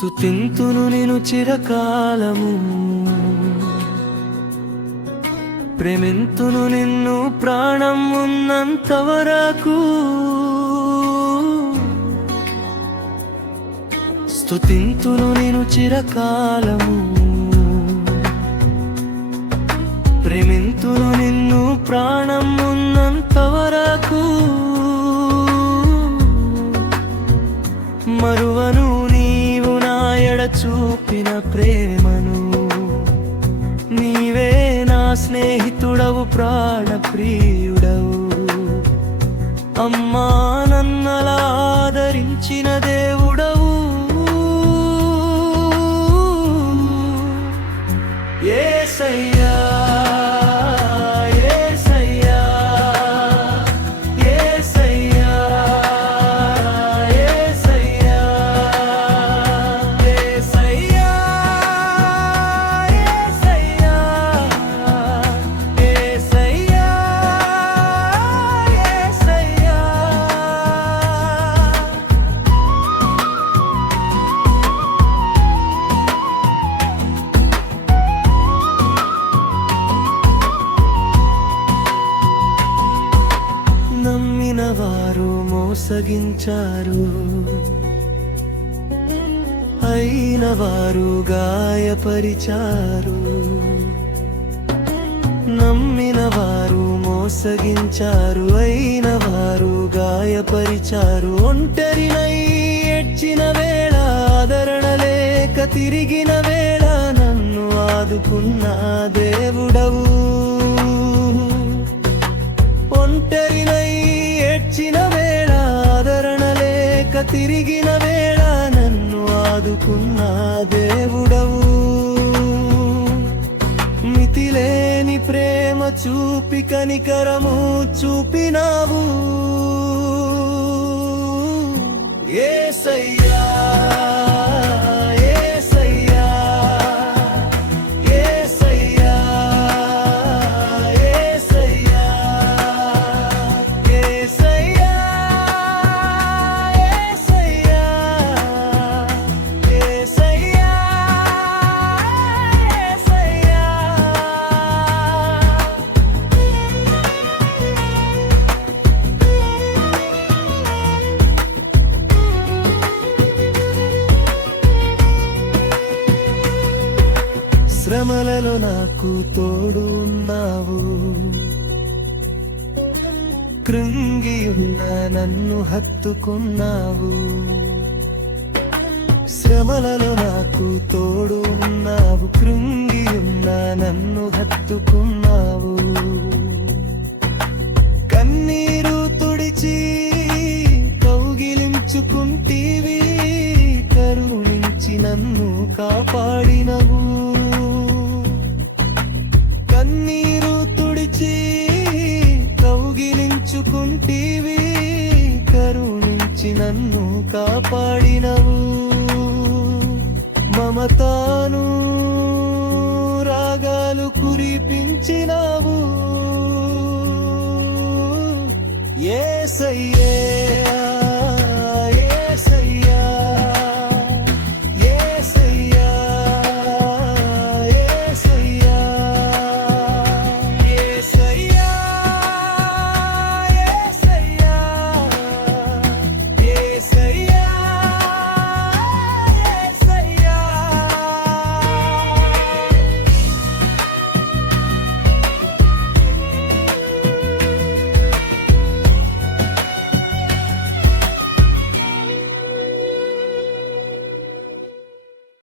స్థుతింతును నేను చిరకాలము. ప్రేమింతును నిన్ను ప్రాణం ఉన్నంత వరకు స్థుతింతును నేను చిరకాలము. ప్రేమింతును నిన్ను ప్రాణం స్నేహితుడవు ప్రాణ ప్రియుడవు అమ్మా వారు మోసగించారు. అయిన వారు గాయపరిచారు. నమ్మిన వారు మోసగించారు. అయిన వారు గాయపరిచారు. ఒంటరినై ఎడ్చిన వేళ ఆదరణ లేక తిరిగిన వేళ నన్ను ఆదుకున్న దేవుడు ఆదుకున్న దేవుడవు. మితిలేని ప్రేమ చూపి కనికరము చూపినావు. ఏసయ్యా. శ్రమలలో నాకు తోడు ఉన్నావు. కృంగి ఉన్న నన్ను హత్తుకున్నావు. శ్రమలలో నాకు తోడు ఉన్నావు. కృంగి ఉన్న నన్ను హత్తుకున్నావు. కన్నీరు తుడిచి కౌగిలించుకుంటీవి కరుణించి నన్ను కాపాడినవు. కన్నీరు తుడిచి కౌగిలించుకుంటీవి కరుణించి నన్ను కాపాడినవు. మమతాను రాగాలు కురిపించినావు. ఏసయ్యే